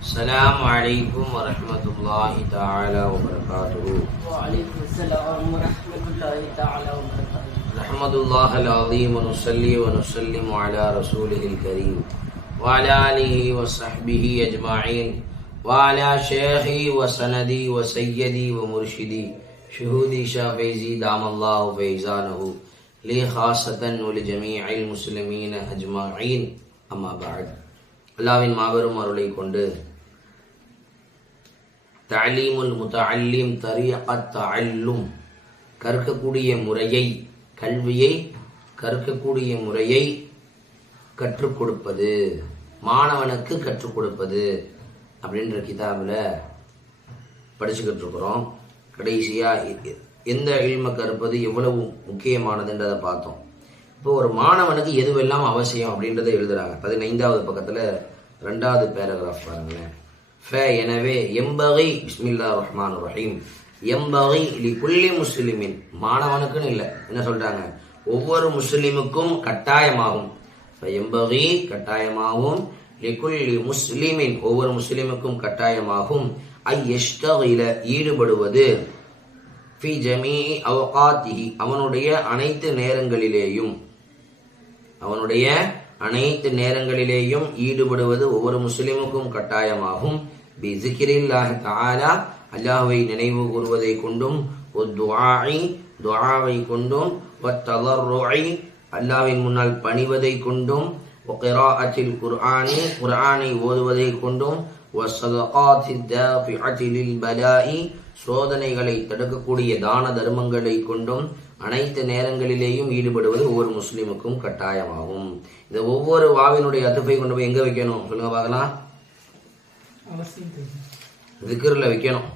السلام عليكم ورحمة الله تعالى وبركاته وعليكم السلام ورحمة الله تعالى وبركاته نحمد الله العظيم ونصلي ونسلم على رسوله الكريم وعلى آله وصحبه أجمعين وعلى شيخي وسندي وسيدي ومرشدي شهودي شافيزي دام الله فيزانه لي خاصة ولجميع المسلمين أجمعين أما بعد அல்லாவின் மாபெரும் அருளை கொண்டு தலீமுல் முத்தல்லிம் தரியகத் தஅல்லும். கற்கக்கூடிய முறையை கல்வியை கற்கக்கூடிய முறையை கற்றுக் கொடுப்பது மாணவனுக்கு கற்றுக் கொடுப்பது அப்படின்ற கிதாபில் படிச்சுக்கிட்டு இருக்கிறோம். கடைசியாக எந்த இல்ம கற்பது எவ்வளவு முக்கியமானதுன்றதை பார்த்தோம். இப்போ ஒரு மாணவனுக்கு எதுவெல்லாம் அவசியம் அப்படின்றத எழுதுறாங்க. பதினைந்தாவது பக்கத்தில் ரெண்டாவது பேராகிராஃப் பாருங்களேன். எனவே எம்பகை பிஸ்மில்லா ரஹ்மான் ரஹீம் எம்பகை லி குல்லி முஸ்லிமின். மாணவனுக்குன்னு இல்லை. என்ன சொல்றாங்க? ஒவ்வொரு முஸ்லிமுக்கும் கட்டாயமாகும். எம்பகை கட்டாயமாகும். லிகுல்லி முஸ்லிமின் ஒவ்வொரு முஸ்லிமுக்கும் கட்டாயமாகும். ஐ எஷ்டகில ஈடுபடுவது. ஃபி ஜமீ அவகாத்திஹி அவனுடைய அனைத்து நேரங்களிலேயும். அவனுடைய அனைத்து நேரங்களிலேயும் ஈடுபடுவது ஒவ்வொரு முஸ்லிமுக்கும் கட்டாயமாகும். பி ஜிக்ரில்லாஹி தஆலா நினைவு கூறுவதை கொண்டும் துவாவை கொண்டும் அல்லாவின் முன்னால் பணிவதை கொண்டும் அச்சில் குர்ஆனி குர்ஆனை ஓதுவதை கொண்டும் சோதனைகளை தடுக்கக்கூடிய தான தர்மங்களை கொண்டும் அனைத்து நேரங்களிலேயும் ஈடுபடுவது ஒவ்வொரு முஸ்லீமுக்கும் கட்டாயமாகும். இந்த ஒவ்வொரு வாவினுடைய அத்துப்பை கொண்டு போய் எங்கே வைக்கணும்? சொல்லுங்க பார்க்கலாம். திக்கரில் வைக்கணும்.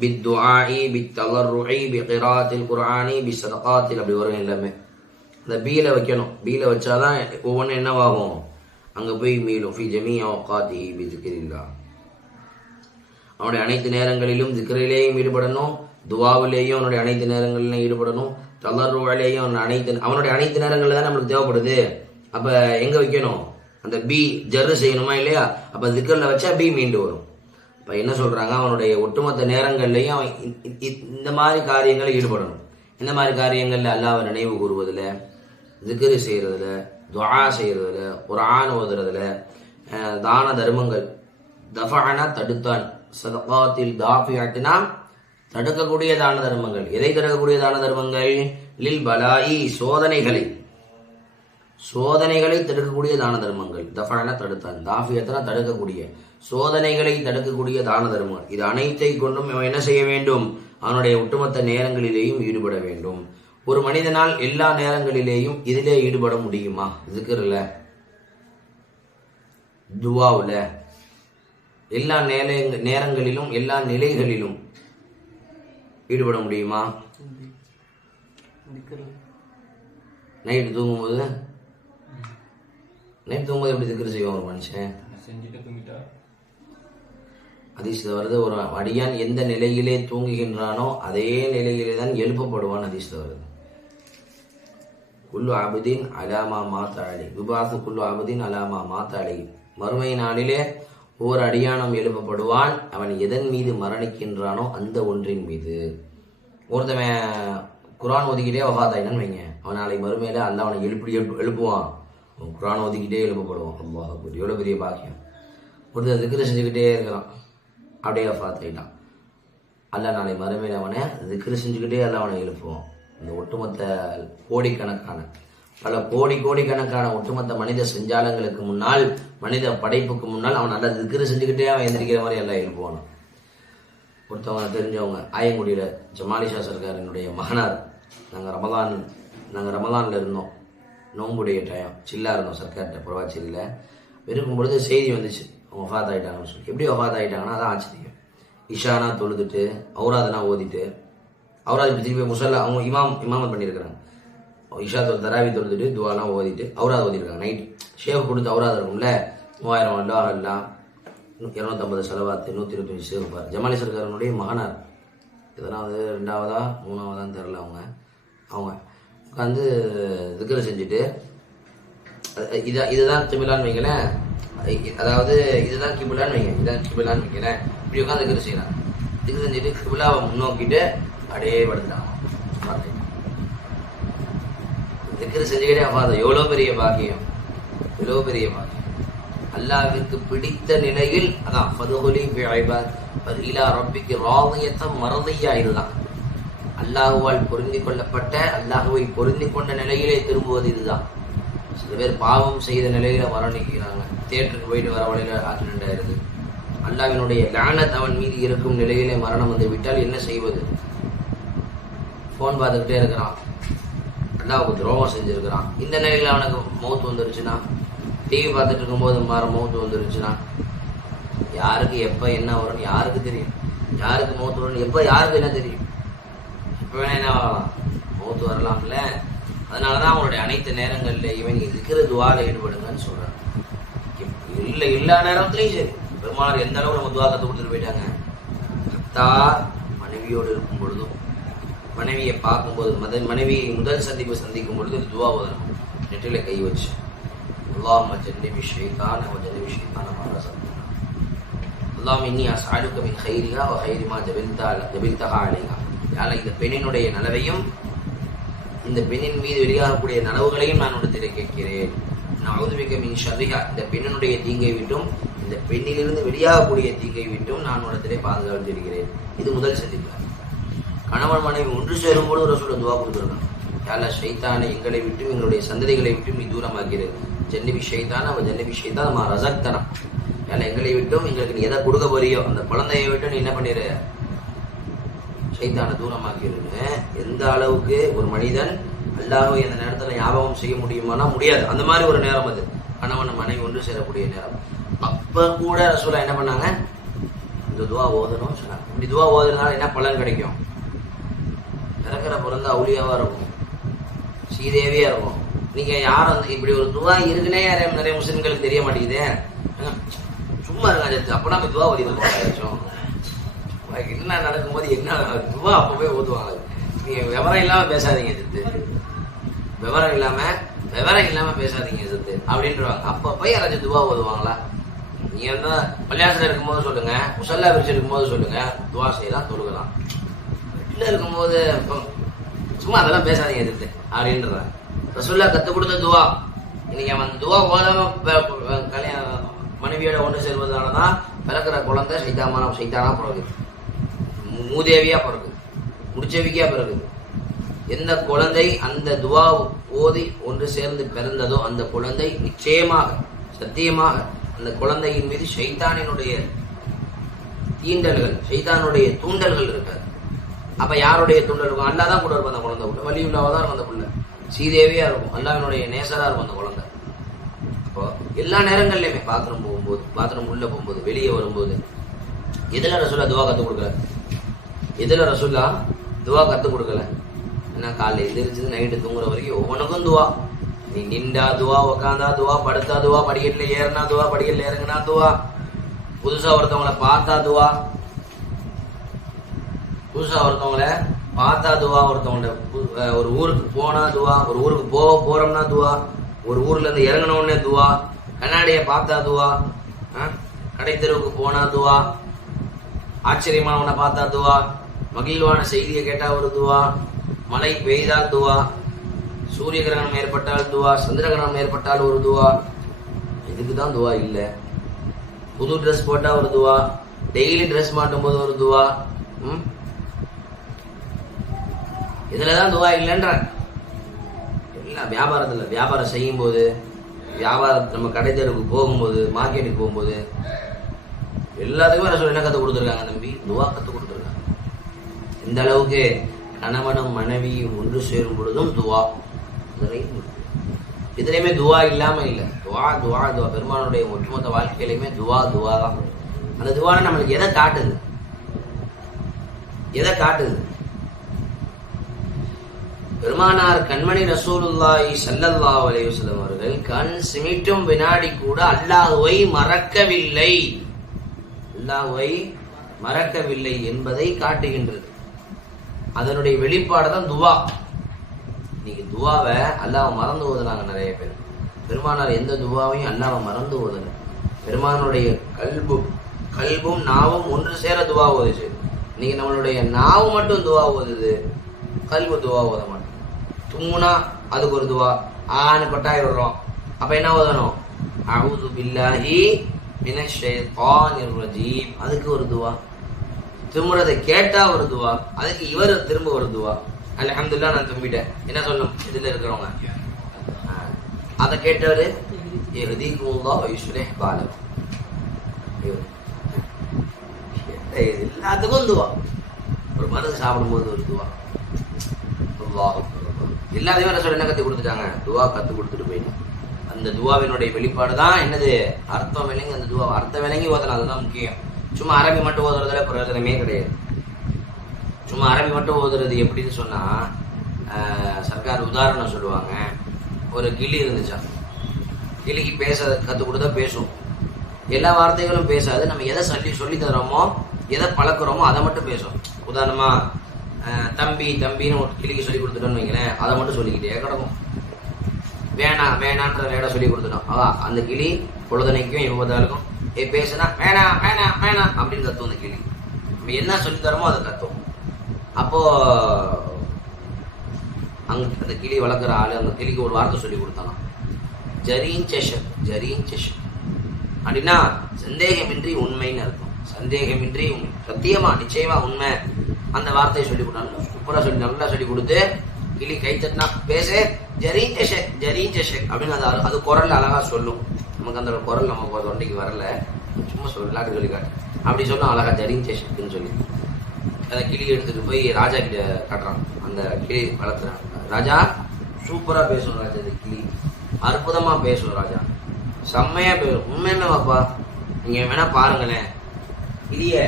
பித்துஆஇ பித்தலர்ருஇ குரானி பி பிசதகாத்தில் அப்படி வரும் எல்லாமே. இந்த பீல வைக்கணும். பீல வச்சாதான் ஒவ்வொன்றும் என்னவாகும்? அங்கே போய் மீளும். ஃபி ஜமி அவகாத்தி பி திக்கிரில்லா அவனுடைய அனைத்து நேரங்களிலும் திக்கிரிலேயும் ஈடுபடணும். துவாவிலேயும் அவனுடைய அனைத்து நேரங்களிலும் ஈடுபடணும். தளர்வுலையும் அவன் அனைத்து அவனுடைய அனைத்து நேரங்களில் தான் நம்மளுக்கு தேவைப்படுது. அப்போ எங்கே வைக்கணும்? அந்த பி ஜர்ரு செய்யணுமா இல்லையா? அப்போ திக்கரில் வச்சா பி மீண்டு வரும். இப்போ என்ன சொல்கிறாங்க அவனுடைய ஒட்டுமொத்த நேரங்கள்லையும் அவன் இ- இந்த மாதிரி காரியங்களை ஈடுபடணும். இந்த மாதிரி காரியங்களில் அல்லாவை நினைவு கூறுவதுல செய்கிறதுல துவா செய்கிறதுல ஒரு ஆண் ஓதுறதுல தான தர்மங்கள். தஃபானா தடுத்தான். சதகாத்தில் தாஃபியாட்டினா தடுக்கக்கூடிய தான தர்மங்கள். எதை தடுக்கக்கூடிய தான தர்மங்கள்? லில் பலாயி சோதனைகளை. சோதனைகளை தடுக்கக்கூடிய தான தர்மங்கள். தஃபானா தடுத்தான். தாஃபியத்தனா தடுக்கக்கூடிய. சோதனைகளை தடுக்கக்கூடிய தான தர்மங்கள். இது அனைத்தை கொண்டும் இவன் என்ன செய்ய வேண்டும்? அவனுடைய ஒட்டுமொத்த நேரங்களிலேயும் ஈடுபட வேண்டும். ஒரு மனிதனால் எல்லா நேரங்களிலேயும் இதிலே ஈடுபட முடியுமா? இதுக்குறல. துவாவுல. எல்லா நேர நேரங்களிலும் எல்லா நிலைகளிலும் ஈடுபட முடியுமா? நைட்டு தூங்கும்போது? நைட் தூங்கும்போது எப்படி திக்ரு செய்வான் ஒரு மனுஷன்? ஹதீஸ்ல வருது ஒரு அடியான் எந்த நிலையிலே தூங்குகின்றானோ அதே நிலையிலே தான் எழுப்பப்படுவான் ஹதீஸ்ல வருது. குல்லு அபுதீன் அலாமா மாத்தாளி விபாசு குல்லு அபுதீன் அலாமா மாத்தாளி மறுமை நாளிலே ஓர் அடியானம் எழுப்பப்படுவான் அவன் எதன் மீது மரணிக்கின்றானோ அந்த ஒன்றின் மீது. ஒருத்தவன் குரான் ஒதுக்கிட்டே வகாதாயினு வைங்க. அவன் நாளை மறுமையில அல்ல அவனை எழுப்பி எழுப்புவான். அவன் குரான் ஒதுக்கிட்டே எழுப்பப்படுவான். ரொம்ப எவ்வளோ பெரிய பாக்கியம். ஒருத்தர் திக்ரு செஞ்சுக்கிட்டே இருக்கிறான் அப்படியே வஃபாத்தாயிட்டான் அல்ல நாளை மறுமையில் அவனை திக்ரு செஞ்சுக்கிட்டே அல்ல அவனை எழுப்புவான். இந்த ஒட்டுமொத்த கோடிக்கணக்கான பல கோடி கோடிக்கணக்கான ஒட்டுமொத்த மனித செஞ்சாலங்களுக்கு முன்னால் மனித படைப்புக்கு முன்னால் அவன் நல்ல திக்கிற செஞ்சுக்கிட்டே அவன் எந்திரிக்கிற மாதிரி எல்லாம் இருப்பான் ஒருத்தவங்க தெரிஞ்சவங்க ஆயங்குடியில் ஜமாலிஷா சர்க்காரினுடைய மகனார். நாங்கள் ரமதான் நாங்கள் ரமதானில் இருந்தோம். நோம்புடைய டைம் சில்லாக இருந்தோம் சர்க்கார்கிட்ட புறவாச்சேரியில் இருக்கும் பொழுது செய்தி வந்துச்சு. அவங்க வஃபாத் ஆகிட்டாங்கன்னு சொல்லி. எப்படி வஃபாத் ஆகிட்டாங்கன்னா அதான் ஆச்சரியம். இஷானா தொழுதுட்டு அவுராதனா ஓதிட்டு அவுராத் திருப்பி முசல்லா அவங்க இமாம் இமாமத் பண்ணியிருக்கிறாங்க. இஷா தொல் தராவி தொழுதுட்டு துவாலாம் ஓதிட்டு அவுராது ஓதிருக்காங்க. நைட் ஷேவ் கொடுத்து அவுராது இருக்கும்ல மூவாயிரம் அல்லா அல்லா. இரநூத்தம்பது செலவாத்து நூற்றி இருபத்தஞ்சி சேருப்பார் ஜமாலி சர்க்காரனுடைய மகனார். இதெல்லாம் வந்து ரெண்டாவதா மூணாவதான்னு தெரில அவங்க. அவங்க உட்காந்து திக்கரை செஞ்சுட்டு இதை இதுதான் திமிலான்னு வைங்களேன். அதாவது இதுதான் கிபிலான்னு வைங்க. இதுதான் கிபிலான்னு வைக்கிறேன் இப்படி உட்காந்து திக்ரு செய்யலாம் திக்ரு செஞ்சுட்டு கிபிலாவை முன்னோக்கிட்டு அப்படியே படுத்துட்டாங்க திக்ரு செஞ்சுக்கிட்டே அப்பா எவ்வளோ பெரிய பாக்கியம்? எவ்வளோ பெரிய பாக்கியம்? அல்லாவிற்கு பிடித்த நிலையில் அதான் ஃபதுகுலி பிழைபாத் இலா ரப்பிக்கு ராதியத்தம் மறதியா இதுதான். அல்லாஹுவால் பொருந்தி கொள்ளப்பட்ட அல்லாஹுவை பொருந்தி கொண்ட நிலையிலே திரும்புவது இதுதான். சில பேர் பாவம் செய்த நிலையில மரணிக்கிறாங்க. தேட்டருக்கு போயிட்டு வர வழியில ஆக்சிடென்ட் ஆயிருது அல்லாஹ்வினுடைய அவன் மீது இருக்கும் நிலையிலே மரணம் வந்து விட்டால் என்ன செய்வது? ஃபோன் பார்த்துக்கிட்டே இருக்கிறான். அல்லாவுக்கு துரோகம் செஞ்சிருக்கிறான். இந்த நிலையில் அவனுக்கு மௌத்து வந்துருச்சுன்னா டிவி பார்த்துட்டு இருக்கும்போது மாற மௌத்து வந்துருச்சுன்னா யாருக்கு எப்போ என்ன வரும்னு யாருக்கு தெரியும். யாருக்கு மௌத்து வரும்னு எப்போ யாருக்கு என்ன தெரியும்? இப்போ வேணா என்ன மௌத்து வரலாம்ல. அதனாலதான் அவங்களுடைய அனைத்து நேரங்கள்லயுமே நீங்க இருக்கிற துவால ஈடுபடுங்கன்னு சொல்றாங்க இல்லை எல்லா நேரத்துலையும் சரி. பெருமாள் எந்த அளவுக்கு நம்ம துவா கொடுத்துட்டு போயிட்டாங்க? தா மனைவியோடு இருக்கும் பொழுதும் மனைவியை பார்க்கும்போது மத மனைவியை முதல் சந்திப்பு சந்திக்கும் பொழுது துவா ஓதணும் நெற்றில கை வச்சு. அல்லாம ஜன்னிபி ஷேகான ஜன்னிபி ஷேகான அல்லாம் இன்னி அசாலுக்கு மின் ஹைரிகா அவ ஹைரிமா ஜபில்தா ஜபில்தகா அலைகா யால இந்த பெண்ணினுடைய நலவையும் இந்த பெண்ணின் மீது வெளியாகக்கூடிய நனவுகளையும் நான் உடத்தில் கேட்கிறேன். நான் அவுதுமிக்க மின் ஷரிகா இந்த பெண்ணினுடைய தீங்கை விட்டும் இந்த பெண்ணிலிருந்து வெளியாகக்கூடிய தீங்கை விட்டும் நான் உடத்திலே பாதுகாத்திருக்கிறேன் இது முதல் சந்திப்பு. கணவன் மனைவி ஒன்று சேரும்போது ஒரு ரசூல் துவா கொடுத்துருக்காங்க யாரா ஷைத்தானை எங்களை விட்டும் எங்களுடைய சந்ததிகளை விட்டும் நீ தூரமாக்கிறது ஜன்னபி ஷைத்தான் அவன் ஜன்னபி ஷைத்தான் நம்ம ரசக்தனம் யாரா எங்களை விட்டும் எங்களுக்கு நீ எதை கொடுக்க போறியோ அந்த குழந்தையை விட்டு நீ என்ன பண்ணிடு ஷைத்தானை தூரமாக்கிடுன்னு எந்த அளவுக்கு ஒரு மனிதன் அல்லாஹ்வை அந்த நேரத்துல ஞாபகம் செய்ய முடியுமானா முடியாது. அந்த மாதிரி ஒரு நேரம் அது. கணவன் மனைவி ஒன்று சேரக்கூடிய நேரம். அப்ப கூட ரசூலா என்ன பண்ணாங்க? இந்த துவா ஓதணும்னு சொன்னாங்க. இப்படி துவா ஓதுறதுனால என்ன பலன் கிடைக்கும்? இறக்குற பிறந்த அவுளியாவா இருக்கும். ஸ்ரீதேவியா இருக்கும். நீங்க யாரும் இப்படி ஒரு துவா இருக்குன்னே நிறைய நிறைய முஸ்லிம்களுக்கு தெரிய மாட்டேங்குதே. சும்மா இருங்க அஜித். அப்பனா போய் துவா ஓதி இருக்கும் என்ன நடக்கும்போது என்ன துவா அப்பவே ஓதுவாங்க நீங்க விவரம் இல்லாம பேசாதீங்க சித்து விவரம் இல்லாம விவரம் இல்லாம பேசாதீங்க சித்து அப்படின்றவாங்க. அப்ப போய் யாராச்சும் துவா ஓதுவாங்களா நீங்க வந்து பள்ளியாசல இருக்கும்போது சொல்லுங்க முசல்லா விரிச்சு இருக்கும்போது சொல்லுங்க. துவா செய்யலாம் தொழுகலாம். வீட்டில் இருக்கும்போது சும்மா அதெல்லாம் பேசாதீங்க எதிர்த்து. அப்படின்ற ரசுல்லா கற்றுக் கொடுத்த துவா. இன்னைக்கு அவன் துவா ஓதாம கல்யாணம் மனைவியோட ஒன்று சேர்வதனால தான் பிறக்கிற குழந்தை சைத்தாமான சைத்தானா பிறகுது. மூ- மூதேவியா பிறகுது. முடிச்சவிக்கா பிறகுது. எந்த குழந்தை அந்த துவா ஓதி ஒன்று சேர்ந்து பிறந்ததோ அந்த குழந்தை நிச்சயமாக சத்தியமாக அந்த குழந்தையின் மீது ஷைத்தானினுடைய தீண்டல்கள் ஷைத்தானுடைய தூண்டல்கள் இருக்காது. அப்ப யாருடைய தூண்டல் இருக்கும் அல்லா தான் கூட இருக்கும் அந்த குழந்தை உள்ள. வலியுள்ளாவா தான் இருக்கும் அந்த பிள்ளை. சீதேவியா இருக்கும். அல்லாவினுடைய நேசரா இருக்கும் அந்த குழந்தை. அப்போ எல்லா நேரங்கள்லயுமே பாத்ரூம் போகும்போது பாத்ரூம் உள்ள போகும்போது வெளியே வரும்போது எதுல ரசூல்லா துவா கத்து கொடுக்கல? எதுல ரசூல்லா துவா கத்து கொடுக்கல? ஏன்னா காலைல எந்திரிச்சு நைட்டு தூங்குற வரைக்கும் ஒவ்வொன்றுக்கும் துவா. நீ நின்றா துவா உக்காந்தா துவா படுத்தா துவா படிக்கட்டில் ஏறினா துவா படிக்கட்டுல இறங்குனா துவா. புதுசா ஒருத்தவங்கள பார்த்தா துவா. புதுசா ஒருத்தவங்கள பார்த்தா துவா ஒருத்தவங்கள ஒரு ஊருக்கு போனா துவா ஒரு ஊருக்கு போக போறோம்னா துவா ஒரு ஊர்ல இருந்து துவா கண்ணாடியை பார்த்தா துவா கடை தெருவுக்கு போனா துவா ஆச்சரியமானவனை பார்த்தா துவா மகிழ்வான செய்தியை கேட்டா ஒரு துவா மழை பெய்தால் துவா சூரிய கிரகணம் ஏற்பட்டால் துவா சந்திர கிரகணம் ஏற்பட்டால் ஒரு துவா இதுக்கு தான் துவா இல்லை. புது ட்ரெஸ் போட்டா ஒரு துவா டெய்லி ட்ரெஸ் மாட்டும் போது ஒரு துவா ம்? இதுலதான் துவா இல்லைன்ற எல்லாம் வியாபாரத்துல வியாபாரம் செய்யும்போது வியாபாரம் நம்ம கடை தெருவுக்கு போகும்போது மார்க்கெட்டுக்கு போகும்போது எல்லாத்துக்குமே ரசூல் என்ன கற்றுக் கொடுத்துருக்காங்க தம்பி? துவா கற்றுக் கொடுத்துருக்காங்க. இந்த அளவுக்கு கணவனும் மனைவியும் ஒன்று சேரும் பொழுதும் துவா. இதுலையுமே துவா இல்லாமல் இல்லை. துவா துவா துவா. பெருமானுடைய ஒட்டுமொத்த வாழ்க்கையிலையுமே துவா துவா தான். அந்த துவான நம்மளுக்கு எதை காட்டுது? எதை காட்டுது? பெருமானார் கண்மணி ரசூலுல்லாஹி சல்லல்லா அலைஹி வஸல்லம் அவர்கள் கண் சிமிட்டும் வினாடி கூட அல்லாஹ்வை மறக்கவில்லை. அல்லாஹ்வை மறக்கவில்லை என்பதை காட்டுகின்றது. அதனுடைய வெளிப்பாடு தான் துவா. இன்னைக்கு துவாவை அல்லாஹ் மறந்து ஓதுனாங்க நிறைய பேர். பெருமானார் எந்த துவாவையும் அல்லாஹ் மறந்து ஓதல. பெருமானுடைய கல்பும் கல்பும் நாவும் ஒன்று சேர துவா ஓதுச்சு. இன்னைக்கு நம்மளுடைய நாவு மட்டும் துவா ஓதுது. கல்பு துவா ஓத தூணா அதுக்கு ஒரு துவா. ஆன்னு கொட்டாய் விடுறோம் அப்ப என்ன ஓதணும்? அவுது பில்லாஹி மினஷ் ஷைத்தானிர் ரஜீம் அதுக்கு ஒரு துவா. திரும்புறதை கேட்டா ஒரு துவா. அதுக்கு இவர் திரும்ப ஒரு துவா. அல்ஹம்துலில்லாஹ் நான் தும்பிட்டேன் என்ன சொல்லும் இதுல இருக்கிறவங்க. அதை கேட்டவரு எழுதி கூந்தா யுஸ்லிஹ் பாலம் எல்லாத்துக்கும் துவா. ஒரு மருந்து சாப்பிடும்போது ஒரு துவா. அல்லாஹ் எல்லாத்தையும் என்ன சொல்ல என்ன கத்து கொடுத்துட்டாங்க? துவா கத்து கொடுத்துட்டு போயிட்டேன் அந்த துவாவினுடைய வெளிப்பாடு தான் என்னது? அர்த்தம் விளங்கி அந்த துவா அர்த்தம் விளங்கி ஓதணும். அதுதான் முக்கியம். சும்மா அரபி மட்டும் ஓதுறதுல பிரயோஜனமே கிடையாது. சும்மா அரபி மட்டும் ஓதுறது எப்படின்னு சொன்னா சர்க்கார் உதாரணம் சொல்லுவாங்க. ஒரு கிளி இருந்துச்சா? கிளிக்கு பேச கத்து கொடுத்தா பேசும். எல்லா வார்த்தைகளும் பேசாது. நம்ம எதை சொல்லி சொல்லி தரோமோ எதை பழக்கிறோமோ அதை மட்டும் பேசும். உதாரணமா தம்பி தம்பின்னு ஒரு கிளிக்கு சொல்லி கொடுத்துட்டோம்னு வைங்களேன் அதை மட்டும் சொல்லிக்கிட்டே கிடக்கும். வேணாம் வேணான்ற வேட சொல்லி கொடுத்துட்டோம். அவா அந்த கிளி பொழுதனைக்கும் இருபதாளுக்கும் ஏ பேசுனா வேணாம் வேணாம் வேணாம் அப்படின்னு கத்தும் அந்த கிளி. நம்ம என்ன சொல்லி தரமோ அதை கத்தும் அப்போ அங்க அந்த கிளி வளர்க்குற ஆள் அந்த கிளிக்கு ஒரு வார்த்தை சொல்லி கொடுத்தலாம். ஜரீன் செஷன் ஜரீன் செஷன் அப்படின்னா சந்தேகமின்றி உண்மைன்னு அர்த்தம். சந்தேகமின்றி உண்மை. சத்தியமா நிச்சயமா உண்மை. அந்த வார்த்தையை சொல்லி கொடுத்தாங்க. சூப்பராக சொல்லி நல்லா சொல்லி கொடுத்து கிளி கை தட்டினா பேசு. ஜரீன் செஷக் ஜரீன் செஷக் அப்படின்னு அது அது குரல் அழகாக சொல்லும். நமக்கு அந்த குரல் நம்ம தொண்டைக்கு வரல. சும்மா சொல்லாட்டு சொல்லி காட்டு. அப்படி சொன்னால் அழகா ஜரீன் செஷக்னு சொல்லி. அதை கிளி எடுத்துட்டு போய் ராஜா கிட்ட காட்டுறான். அந்த கிளி வளர்த்துறான். ராஜா சூப்பராக பேசும் ராஜா இந்த கிளி. அற்புதமாக பேசும் ராஜா. செம்மையாக பேசும். என்னவாப்பா? நீங்கள் வேணால் பாருங்களேன். கிளியை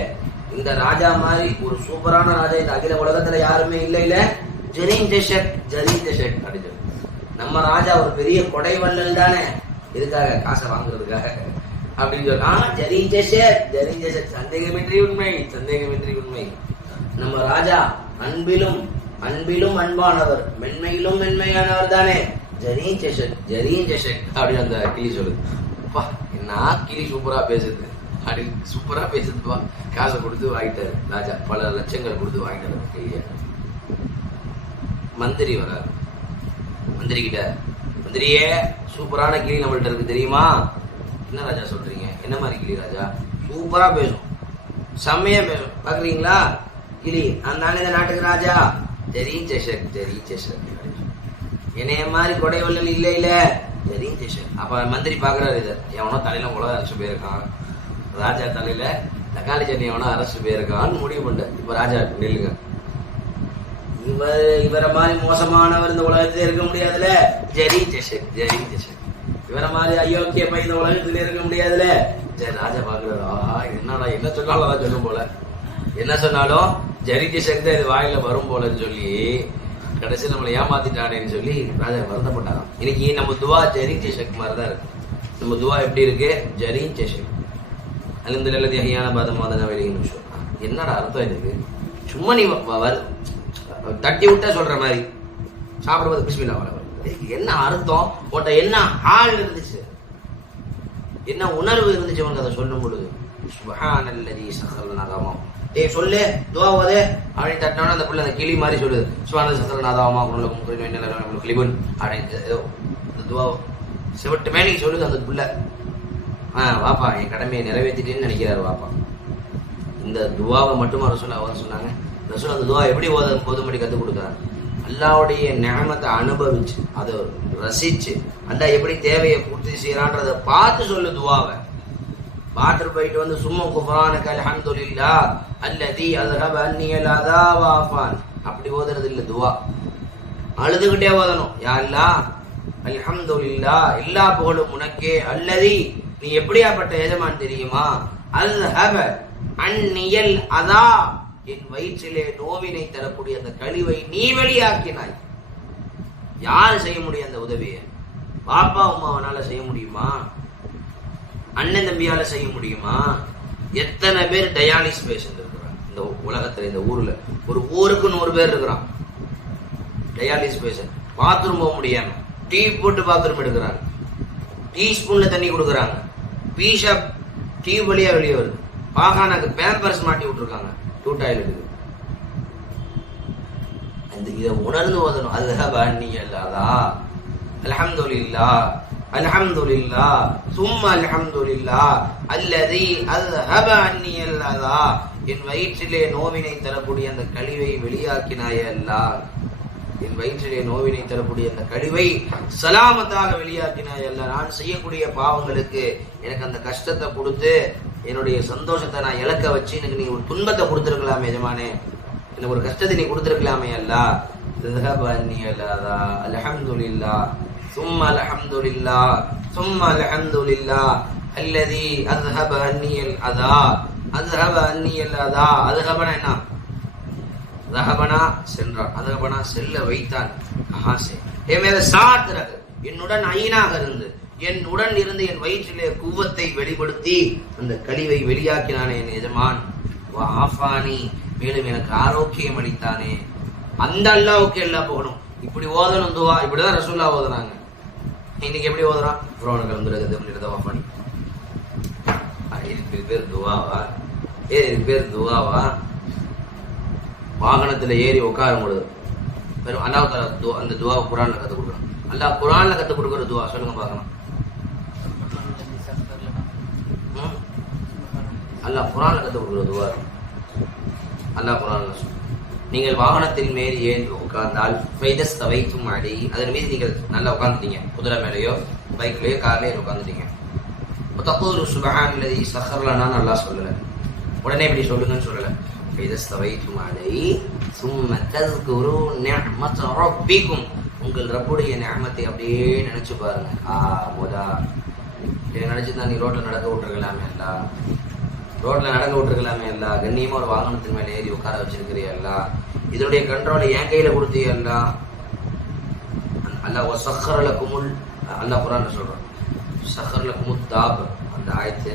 இந்த ராஜா மாதிரி ஒரு சூப்பரான ராஜா இந்த அகில உலகத்துல யாருமே இல்ல இல்ல ஜெரீன் ஜெஷக் ஜெரீன் ஜெஷக் அப்படின்னு நம்ம ராஜா ஒரு பெரிய கொடை வள்ளல் தானே. எதுக்காக காசை வாங்குறதுக்காக? அப்படின்னு சொல்லி. ஆனா ஜரீன் ஜெஷக் ஜெரீன் ஜெஷக். சந்தேகமின்றி உண்மை சந்தேகமின்றி உண்மை. நம்ம ராஜா அன்பிலும் அன்பிலும் அன்பானவர் மென்மையிலும் மென்மையானவர் தானே. ஜெரீன் ஜெஷக் ஜெரீன் ஜெஷக் அப்படின்னு அந்த கிளி சொல்லுது. அப்பா என்ன கிளி சூப்பரா பேசுது. அப்படி சூப்பரா பேசுதுப்பா காசை கொடுத்து வாங்கிட்டாரு. ராஜா பல லட்சங்கள் கொடுத்து வாங்கிட்டாரு அந்த மந்திரி வராரு. மந்திரி கிட்ட மந்திரியே சூப்பரான கிளி நம்மள்ட்ட இருக்கு தெரியுமா? என்ன ராஜா சொல்றீங்க? என்ன மாதிரி கிளி ராஜா? சூப்பரா பேசும். செம்மையா பேசும். பாக்குறீங்களா? கிளி நான் தானே இந்த நாட்டுக்கு ராஜா. தெரியும் சேஷக் தெரியும் சேஷக். என்னைய மாதிரி கொடை வள்ளல் இல்லை இல்லை தெரியும் சேஷக். அப்ப மந்திரி பாக்குறாரு இதை. எவனோ தலையில உலக பேர் போயிருக்கான். ராஜா தலையில தக்காளி சென்னை வேணா அரசு போயிருக்கான்னு முடிவு பண்ண. இப்ப ராஜா நில்லுங்க. இவர் இவரை மாதிரி மோசமானவர் இந்த உலகத்திலே இருக்க முடியாதுல? ஜெரி ஜெஷக் ஜெரி ஜெஷக் இவரை மாதிரி அயோக்கிய பையன் இந்த உலகத்திலே இருக்க முடியாதுல? சரி ராஜா பாக்குறாரு ஆஹா என்னடா என்ன சொன்னாலும் அதான் சொல்லும் போல. என்ன சொன்னாலும் ஜெரி ஜெஷக் தான் இது வாயில வரும் போலன்னு சொல்லி கடைசி நம்மளை ஏமாத்திட்டானேன்னு சொல்லி ராஜா வருத்தப்பட்டாங்க இன்னைக்கு நம்ம துவா ஜெரி ஜெஷக் மாதிரி தான் இருக்கு. நம்ம துவா எப்படி இருக்கு? ஜெரி ஜெஷக் அலமதுல்லதி ஹையான பாதம் மாதன வெளியின்னு என்னடா அர்த்தம் இதுக்கு சும்மா நீ தட்டி விட்டா சொல்ற மாதிரி சாப்பிடும்போது பிஸ்மில்லா வர என்ன அர்த்தம் போட்ட என்ன ஆள் இருந்துச்சு என்ன உணர்வு இருந்துச்சு உனக்கு அதை சொல்லும் பொழுது சுபஹானல்லதி சஹரநாதாமாம் டேய் சொல்லு துவா அப்படின்னு தட்டினோட அந்த புள்ள அந்த கிளி மாதிரி சொல்லுது சுபான சஹரநாதாமா உள்ள முக்கிய கிளிபன் அப்படின்னு ஏதோ இந்த துவா செவட்டு மேலே சொல்லுது அந்த புள்ள ஆ வாப்பா என் கடமையை நிறைவேற்றிட்டேன்னு நினைக்கிறாரு வாப்பா. இந்த துவாவை மட்டும் ரசூல் அவர் சொன்னாங்க. ரசூல் அந்த துவா எப்படி ஓத போதும்படி கற்றுக் கொடுக்குறாரு? அல்லாவுடைய ஞானத்தை அனுபவிச்சு அதை ரசிச்சு அல்லாஹ் எப்படி தேவையை பூர்த்தி செய்யறான்றதை பார்த்து சொல்லு துவாவை. பாத்ரூம் போயிட்டு வந்து சும்மா குஃபரானுக்கு அல்ஹம்துலில்லா அல்லதி அல்ஹப அன்னியல் அதாவாஃபான் அப்படி ஓதுறது இல்லை துவா. அழுதுகிட்டே ஓதணும். யா அல்லாஹ் அல்ஹம்துலில்லா எல்லா புகழும் உனக்கே அல்லதி நீ எப்படியாப்பட்ட எஜமான் தெரியுமா? அல்ஹப அந்நியல் அதா. என் வயிற்றிலே நோவினை தரக்கூடிய அந்த கழிவை நீ வெளியாக்கினாய். யார் செய்ய முடியும் அந்த உதவியை? பாப்பா அம்மாவனால செய்ய முடியுமா? அண்ணன் தம்பியால செய்ய முடியுமா? எத்தனை பேர் டயாலிஸ் பேஷண்ட் இருக்கிறான் இந்த உலகத்துல இந்த ஊர்ல. ஒரு ஊருக்கு நூறு பேர் இருக்கிறான். டயாலிஸ் பேஷண்ட். பாத்ரூம் போக முடியாம. டீ போட்டு பாத்ரூம் எடுக்கிறாங்க. டீ ஸ்பூன்ல தண்ணி கொடுக்குறாங்க. பீஷப் டியூப் வழியா வெளியே வருது பாகானாக்கு பேம்பர்ஸ் மாட்டி விட்டுருக்காங்க. டூ டாய்லெட்டுக்கு அந்த இதை உணர்ந்து ஓதணும். அதுதான் பண்ணி அல்லாதா அல்ஹம்துலில்லா. அல்ஹம்துலில்லா. சும்மா அல்ஹம்துலில்லா. அல்லதி அல்ஹப அன்னி அல்லாதா என் வயிற்றிலே நோவினை தரக்கூடிய அந்த கழிவை வெளியாக்கினாயே அல்லாஹ் என் வயிற்றிலே நோவினை தரக்கூடிய அந்த கழிவை சலாமத்தாக வெளியாக்கினாய் அல்ல. நான் செய்யக்கூடிய பாவங்களுக்கு எனக்கு அந்த கஷ்டத்தை கொடுத்து என்னுடைய சந்தோஷத்தை நான் இழக்க வச்சு எனக்கு நீ ஒரு துன்பத்தை கொடுத்துருக்கலாமே எஜமானே. எனக்கு ஒரு கஷ்டத்தை நீ கொடுத்துருக்கலாமே அல்லா. நீ அல்லாதா அல்ஹம்துலில்லா. சும்மா அலஹம்துல்லா சும்மா அலஹம்துல்லா அல்லதி அஸ்ஹப அன்னியல் அதா. அஸ்ஹப அன்னியல் அதா. அஸ்ஹபனா என்ன? ரஹபனா சென்றான். அதகபனா செல்ல வைத்தான். ஆசை என் மேல சாத்திரகு என்னுடன் ஐனாக இருந்து. என் உடன் இருந்து என் வயிற்றிலே குவத்தை வெளிப்படுத்தி அந்த கழிவை வெளியாக்கினானே என் எஜமான். வா ஆஃபானி. மேலும் எனக்கு ஆரோக்கியம் அளித்தானே. அந்த அல்லாவுக்கு எல்லாம் போகணும். இப்படி ஓதணும் துவா. இப்படிதான் ரசூல்லா ஓதுனாங்க இன்னைக்கு எப்படி ஓதுறான்? புரோனுக்கு வந்து ஆஃபானி இதுக்கு பேர் துவாவா? ஏ இதுக்கு பேர் துவாவா? வாகனத்துல ஏறி உட்காரும் பொழுது வெறும் அல்லாஹ் துவா அந்த துவாவை குரான்ல கத்து கொடுக்கணும் அல்லாஹ் குரான்ல கத்து கொடுக்குற துவா சொல்லுங்க பார்க்கலாம். அல்லாஹ் குரான்ல கத்து கொடுக்குற துவா. அல்லாஹ் குரான்ல நீங்கள் வாகனத்தின் மேல் ஏறி உட்கார்ந்தால் ஃபைதஸ் தவைக்கும் அடி அதன் மீது நீங்கள் நல்லா உட்காந்துட்டீங்க குதிரை மேலேயோ பைக்லயோ கார்லேயோ உட்காந்துட்டீங்க தப்போது சுபஹான் இல்லதி சஹர்லனா நல்லா சொல்லலை. உடனே இப்படி சொல்லுங்கன்னு சொல்லலை. فإذا استويتم عليه ثم تذكروا نعمة ربكم உங்கள் ரப்புடைய நியமத்தை அப்படியே நினைச்சு பாருங்க ஆ மோதா இதை நினைச்சுதான் நீ ரோட்ல நடக்க விட்டுருக்கலாமே அல்ல ரோட்ல நடக்க விட்டுருக்கலாமே அல்ல கண்ணியமா ஒரு வாகனத்தின் மேல ஏறி உட்கார வச்சிருக்கிறியா அல்ல இதனுடைய கண்ட்ரோலை என் கையில கொடுத்தியா அல்ல அல்ல சக்கரல குமுல் அல்லாஹ் குரான் சொல்றான் சக்கரல குமுத் தாப் அந்த ஆயத்து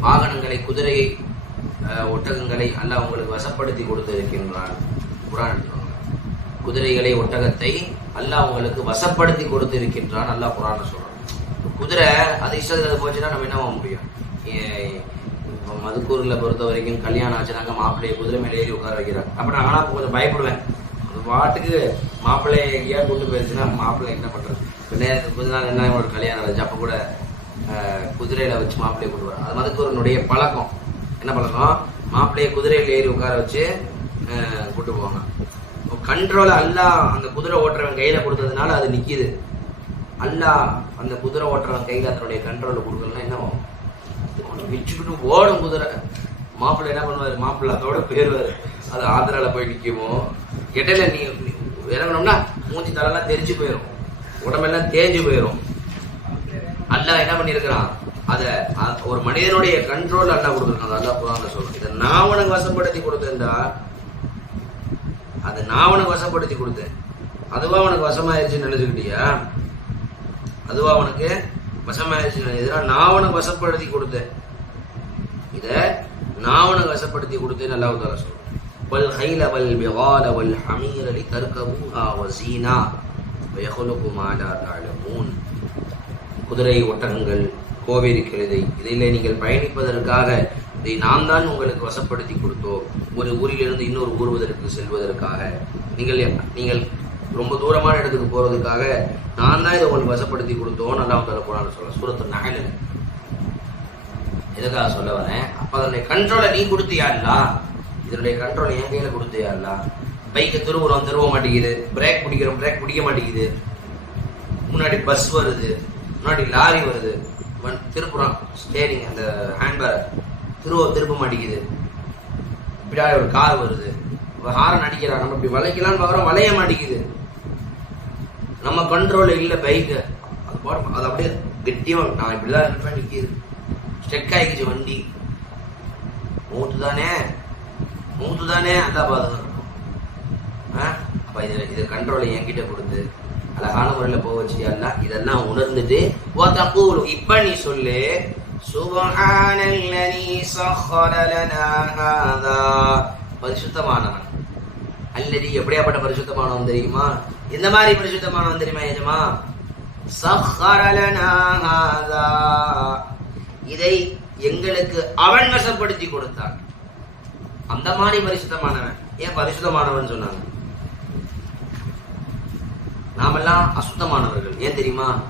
வாகனங்களை குதிரையை அஹ், ஒட்டகங்களை அல்லாஹ் உங்களுக்கு வசப்படுத்தி கொடுத்திருக்கின்றான். குரான் குதிரைகளை ஒட்டகத்தை அல்லாஹ் உங்களுக்கு வசப்படுத்தி கொடுத்திருக்கின்றான். அல்லாஹ் குரான் சொல்றான். குதிரை அது இஷ்டத்தில் போச்சுன்னா நம்ம என்ன பண்ண முடியும்? ஏ- பொறுத்த வரைக்கும் கல்யாணம் ஆச்சுனாங்க மாப்பிள்ளையை குதிரை மேலே ஏறி உட்கார வைக்கிறாங்க அப்ப நான் ஆனா கொஞ்சம் பயப்படுவேன். அது பாட்டுக்கு மாப்பிள்ளைய எங்கேயா கொண்டு போயிருச்சுன்னா மாப்பிள்ளை என்ன பண்றது? நேரத்துக்கு கொஞ்ச நாள் என்ன ஒரு கல்யாணம் நடந்துச்சு. அப்ப கூட குதிரையில் குதிரையில வச்சு மாப்பிள்ளைய கொண்டு வர அது மதுக்கூரனுடைய பழக்கம். என்ன பழக்கம்? மாப்பிள்ளைய குதிரையில் ஏறி உட்கார வச்சு கூட்டு போவாங்க. கண்ட்ரோல் அல்லா அந்த குதிரை ஓட்டுறவன் கையில கொடுத்ததுனால அது நிக்கிது. அல்லா அந்த குதிரை ஓட்டுறவன் கையில அதனுடைய கண்ட்ரோல் கொடுக்கலன்னா என்ன ஆகும்? விச்சுக்கிட்டு ஓடும் குதிரை. மாப்பிள்ளை என்ன பண்ணுவாரு? மாப்பிள்ளை அதோட பேருவாரு அது ஆந்திரால போய் நிக்குமோ? இடையில நீ இறங்கணும்னா மூஞ்சி தலைலாம் தெரிஞ்சு போயிடும் உடம்பெல்லாம் தேஞ்சு போயிடும் அல்லா என்ன பண்ணிருக்கிறான் அதை ஒரு மனிதனுடைய கண்ட்ரோல் அல்லா கொடுத்துருக்காங்க. அல்லா புதாங்க சொல்லணும் இதை நான் உனக்கு வசப்படுத்தி கொடுத்தேன்டா. அது நான் உனக்கு வசப்படுத்தி கொடுத்தேன். அதுவா உனக்கு வசமாயிருச்சுன்னு நினைச்சுக்கிட்டியா? அதுவா உனக்கு வசமாயிருச்சு இதெல்லாம் நான் உனக்கு வசப்படுத்தி கொடுத்தேன். இதை நான் உனக்கு வசப்படுத்தி கொடுத்தேன்னு அல்லா புதாங்க சொல்லணும் வல் ஹைல வல் பிகால வல் ஹமீர் அலி தர்கபூஹா வசீனா மூன் குதிரை ஒட்டகங்கள் கோவேரி இதில் நீங்கள் பயணிப்பதற்காக இதை நாம் தான் உங்களுக்கு வசப்படுத்தி கொடுத்தோம். ஒரு ஊரிலிருந்து இன்னொரு ஊர்வதற்கு செல்வதற்காக. நீங்கள் நீங்கள் ரொம்ப தூரமான இடத்துக்கு போறதுக்காக நான் தான் இதை உங்களுக்கு வசப்படுத்தி கொடுத்தோம். நல்லா வந்து போறான்னு சொல்ல சூரத்து நகல். எதுக்காக சொல்ல வரேன் அப்போ அதனுடைய கண்ட்ரோலை நீ கொடுத்தியா இல்லா இதனுடைய கண்ட்ரோல் என் கையில் கொடுத்தியா இல்லா பைக்கை திருவுறோம் திருவ மாட்டேங்குது. பிரேக் பிடிக்கிறோம் பிரேக் பிடிக்க மாட்டேங்குது. முன்னாடி பஸ் வருது. முன்னாடி லாரி வருது. வன்- திருப்புறம் ஸ்டேரிங் அந்த ஹேண்ட்பேர் திருவ திருப்ப மாட்டேங்குது பின்னாடி ஒரு கார் வருது. ஹாரன் அடிக்கிறான். நம்ம இப்படி வளைக்கலாம்னு பார்க்குறோம் வளைய மாட்டேங்குது. நம்ம கண்ட்ரோல்ல இல்லை பைக்கு அது போட அது அப்படியே கெட்டியும் நான் இப்படிதான் இருப்பேன் நிற்கிது ஸ்டெக் ஆயிடுச்சு வண்டி. மூத்து தானே? மூத்து தானே? அந்த பாதுகாப்பு அப்போ இதில் இது கண்ட்ரோலை என்கிட்ட கொடுத்து அழகான முறையில போக வச்சியா இதெல்லாம் உணர்ந்துட்டு وَتَقُولُ இப்ப நீ சொல்லு سُبْحَانَ الَّذِي سَخَّرَ لَنَا هَذَا பரிசுத்தமானவன் அல்லது எப்படியாப்பட்ட பரிசுத்தமானவன் தெரியுமா எந்த மாதிரி பரிசுத்தமானவன் தெரியுமா எஜமா சஹ்ஹர லனா ஹாதா இத இதை எங்களுக்கு அவன் வசப்படுத்தி கொடுத்தான் அந்த மாதிரி பரிசுத்தமானவன் ஏன் பரிசுத்தமானவன் சொன்னாங்க நாமெல்லாம் அசுத்தமானவர்கள். ஏன் தெரியுமா?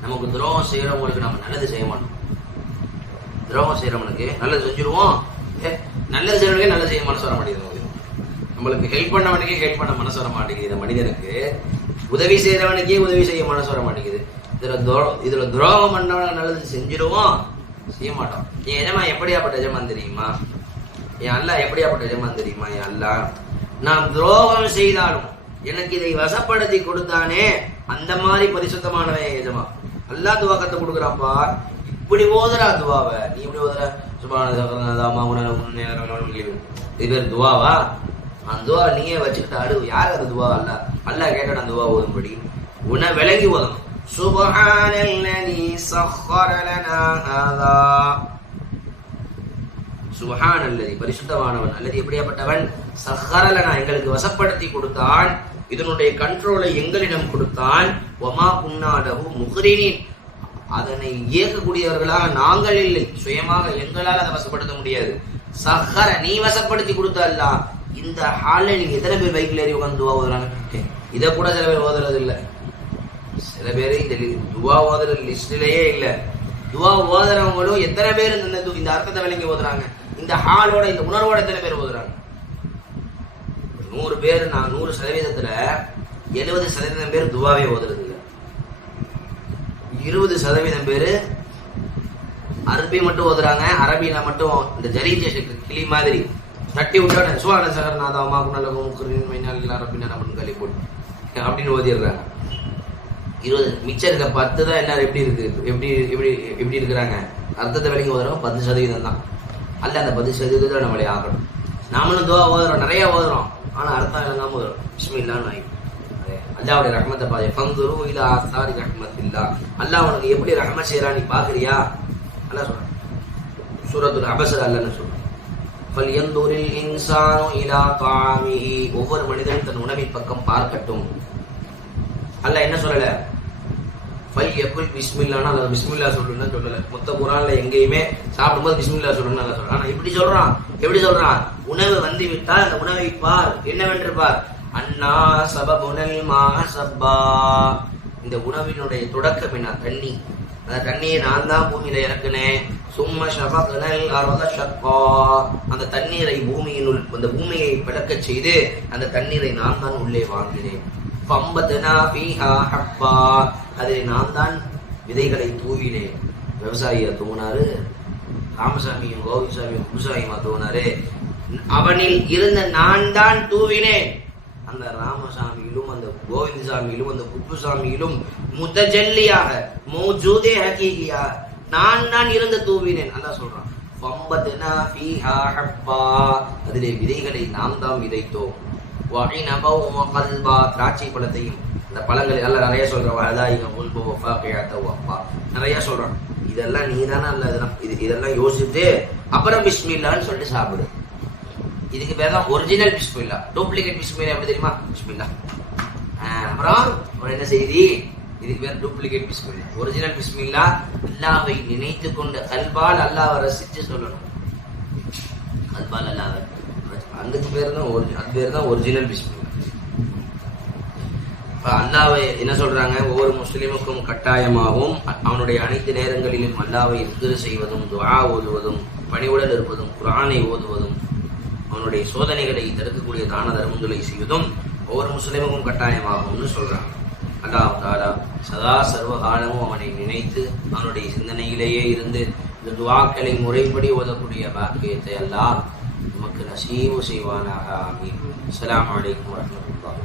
நமக்கு துரோகம் செய்யறவங்களுக்கு நம்ம நல்லது செய்ய மாட்டோம். துரோகம் செய்யறவனுக்கு நல்லது செஞ்சிருவோம். நல்லது செய்யறவனுக்கே நல்லது செய்ய மனசு வர மாட்டேங்குது நம்மளுக்கு ஹெல்ப் பண்ணவனுக்கே ஹெல்ப் பண்ண மனசு வர மாட்டேங்குது. இந்த மனிதனுக்கு உதவி செய்யறவனுக்கே உதவி செய்ய மனசு வர மாட்டேங்குது. இதுல துரோ- இதுல துரோகம் பண்ணவன நல்லது செஞ்சிருவோம். செய்ய மாட்டோம். என் எஜமா எப்படியாப்பட்ட எஜமான் தெரியுமா? என் அல்லா எப்படியாப்பட்ட எஜமான் தெரியுமா? என் அல்லா நான் துரோகம் செய்தாலும் எனக்கு இதை வசப்படுத்தி கொடுத்தானே? அந்த மாதிரி பரிசுத்தமானவன் எஜமா. அல்லா துவா கத்து கொடுக்குறாப்பா இப்படி ஓதுறா துவாவ. நீ இப்படி ஓதுற? சுபானதாமா இது பேர் துவாவா? அந்த துவா நீயே வச்சுக்கிட்டு அடு. யார் அது துவா? அல்ல அல்லா கேட்ட அந்த துவா ஓதும்படி. உன்னை விளங்கி ஓதணும். சுபஹானல்லதி சஹ்ஹர லனா ஹாதா. சுபஹான் அல்லது பரிசுத்தமானவன் அல்லது எப்படியாப்பட்டவன் சஹரலனா எங்களுக்கு வசப்படுத்தி கொடுத்தான். இதனுடைய கண்ட்ரோலை எங்களிடம் கொடுத்தான் ஒமா புண்ணாடவு முகரினின் அதனை இயக்கக்கூடியவர்களாக நாங்கள் இல்லை. சுயமாக எங்களால் அதை வசப்படுத்த முடியாது. சஹர நீ வசப்படுத்தி கொடுத்தல்ல இந்த ஹாலில் நீங்க எத்தனை பேர் பைக்கில் ஏறி உட்காந்து துவா ஓதுறாங்க? இதை கூட சில பேர் ஓதுறது இல்லை. சில பேர் இந்த துவா ஓதுற லிஸ்ட்லயே இல்லை. துவா ஓதுறவங்களும் எத்தனை பேர் இந்த இந்த அர்த்தத்தை விளங்கி ஓதுறாங்க? இந்த ஹாலோட இந்த உணர்வோட எத்தனை பேர் ஓதுறாங்க? நூறு பேர் நான் நூறு சதவீதத்துல எழுபது சதவீதம் பேர் துவாவே ஓதுறதுங்க. இருபது சதவீதம் பேர் அரபி மட்டும் ஓதுறாங்க அரபியில மட்டும் இந்த ஜரீஜேஷுக்கு கிளி மாதிரி தட்டி விட்டோட சுவான சகரநாதா மாகுனலகம் குரின் மைனாளிகள் அரபினா நம்ம கலி போட்டு அப்படின்னு ஓதிடுறாங்க. இருபது மிச்சம் இருக்க பத்து தான் எல்லாரும் எப்படி இருக்கு? எப்படி எப்படி எப்படி இருக்கிறாங்க? அர்த்தத்தை விலைக்கு ஓதுறோம் பத்து சதவீதம் தான். அல்ல அந்த பத்து சதவீதத்தில் நம்மளே ஆகணும். நாமளும் துவா ஓதுறோம் நிறைய ஓதுறோம். ஆனால் அர்த்தம் இழங்காமல் வரும் பிஸ்மில்லான்னு ஆகிடும் அல்லாவுடைய ரகமத்தை பாரு. ஃபந்துரு இல்ல ஆசாரி ரஹமத் இல்லா அல்லா உனக்கு எப்படி ரஹம செய்யறா நீ பாக்குறியா? அல்லா சொல்றான். சூரத்துல் அபசர் அல்லன்னு சொல்றான். ஃபல்யந்துரில் இன்சானு இலா தாமிஹி. ஒவ்வொரு மனிதனும் தன் உணவின் பக்கம் பார்க்கட்டும். அல்ல என்ன சொல்லல? ஃபல் எப்புல் பிஸ்மில்லான்னு அல்ல பிஸ்மில்லா சொல்லணும்னு சொல்லல. மொத்த குரான்ல எங்கேயுமே சாப்பிடும்போது பிஸ்மில்லா சொல்லணும்னு நல்லா சொல்றான். ஆனா எப்படி சொல்றான். எப்படி சொல்றான்? உணவு வந்து விட்டால் அந்த உணவை பார். என்னவென்று பார்? அண்ணா சபகுணல் மா சப்பா இந்த உணவினுடைய தொடக்கம் என்ன? தண்ணி. அந்த தண்ணியை நான் தான் பூமியில இறக்குனேன். சும்மா ஷபகனல் அர்த ஷக்கா அந்த தண்ணீரை பூமியினுள் அந்த பூமியை பிளக்க செய்து அந்த தண்ணீரை நான் தான் உள்ளே வாங்கினேன். பம்பதுனா பீஹா ஹப்பா. அதில் நான் தான் விதைகளை தூவினேன். விவசாயியை தூங்கினாரு ராமசாமியும் கோவிசாமியும் குருசாமியுமா தூங்கினாரு அவனில் இருந்த நான் தான் தூவினேன். அந்த ராமசாமியிலும் அந்த கோவிந்தசாமியிலும் அந்த குப்புசாமியிலும் முதஜல்லியாக மௌஜூதே ஹகீகியாக நான் தான் இருந்து தூவினேன். அதான் சொல்றான் அதிலே விதைகளை நாம் தான் விதைத்தோம். திராட்சை பழத்தையும் இந்த பழங்களை எல்லாம் நிறைய சொல்றான். நிறைய சொல்றான். இதெல்லாம் நீ தானே அல்ல இதெல்லாம் இது இதெல்லாம் யோசிச்சுட்டு அப்புறம் பிஸ்மில்லான்னு சொல்லிட்டு சாப்பிடு. இதுக்கு பேர் தான் ஒரிஜினல் பிஸ்மில்லா. டூப்ளிகேட் பிஸ்மில்லா எப்படி தெரியுமா? பிஸ்மில்லா. ஆஹ் அப்புறம் என்ன செய்தி? இதுக்கு பேர் டூப்ளிகேட் பிஸ்மில்லா. ஒரிஜினல் பிஸ்மில்லா அல்லாவை நினைத்து கொண்டு கல்பால் அல்லாவை ரசிச்சு சொல்லணும். கல்பால் அல்லாவை அதுக்கு பேர் தான் அது பேர் தான் ஒரிஜினல் பிஸ்மில்லா. இப்போ அல்லாவை என்ன சொல்றாங்க? ஒவ்வொரு முஸ்லிமுக்கும் கட்டாயமாகவும் அவனுடைய அனைத்து நேரங்களிலும் அல்லாவை எதிர் செய்வதும் துவா ஓதுவதும் பணிவுடன் இருப்பதும் குரானை ஓதுவதும் அவனுடைய சோதனைகளை தடுக்கக்கூடிய தான தர்மங்களை செய்வதும் ஒவ்வொரு முஸ்லிமுக்கும் கட்டாயமாகும்னு சொல்றான். அல்லாஹ் தாலா சதா சர்வ காலமும் அவனை நினைத்து அவனுடைய சிந்தனையிலேயே இருந்து இந்த துவாக்களை முறைப்படி ஓதக்கூடிய பாக்கியத்தை எல்லாம் நமக்கு நசீவு செய்வானாக. ஆமீன். அஸ்லாம் வலைக்கம் வரஹ்மத்துல்லாஹி